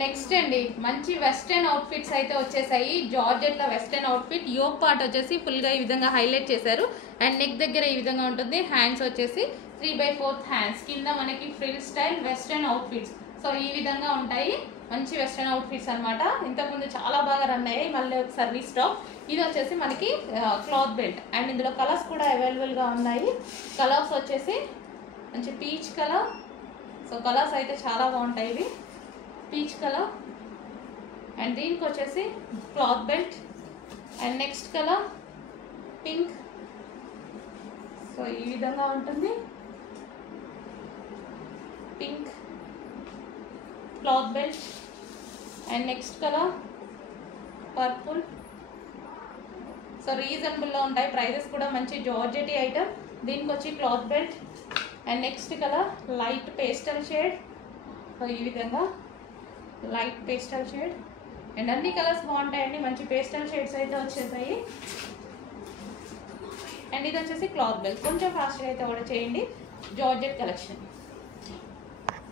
Next అండి మంచి western outfits అయితే వచ్చేసాయి. జార్జెట్లో వెస్టర్న్ అవుట్ఫిట్. యోక్ పార్ట్ వచ్చేసి ఫుల్గా ఈ విధంగా హైలైట్ చేశారు. అండ్ నెక్ దగ్గర ఈ విధంగా ఉంటుంది. హ్యాండ్స్ వచ్చేసి 3/4 హ్యాండ్స్. కింద మనకి frill style western outfits. So ఈ విధంగా ఉంటాయి మంచి వెస్టర్న్ అవుట్ఫిట్స్ అనమాట. ఇంతకుముందు చాలా బాగా రన్ అయ్యాయి, మళ్ళీ ఒకసారి రీస్టాక్. ఇది వచ్చేసి మనకి క్లాత్ బెల్ట్. అండ్ ఇందులో కలర్స్ కూడా అవైలబుల్గా ఉన్నాయి. కలర్స్ వచ్చేసి మంచి పీచ్ కలర్. సో కలర్స్ అయితే చాలా బాగుంటాయి. ఇవి పీచ్ కలర్. అండ్ దీనికి వచ్చేసి cloth belt. And next colour pink. So ఈ విధంగా ఉంటుంది pink cloth belt. And next colour purple. So రీజనబుల్లో ఉంటాయి ప్రైజెస్ కూడా. మంచి జార్జెటీ ఐటమ్. దీనికి వచ్చి cloth belt. And next colour light pastel shade. So ఈ విధంగా లైట్ పేస్టల్ షేడ్. అండ్ అన్ని కలర్స్ బాగుంటాయండి. మంచి పేస్టల్ షేడ్స్ అయితే వచ్చేసాయి. అండ్ ఇది వచ్చేసి క్లాత్ బెల్ట్. కొంచెం ఫాస్ట్గా అయితే ఆర్డర్ చేయండి. Georgette collection.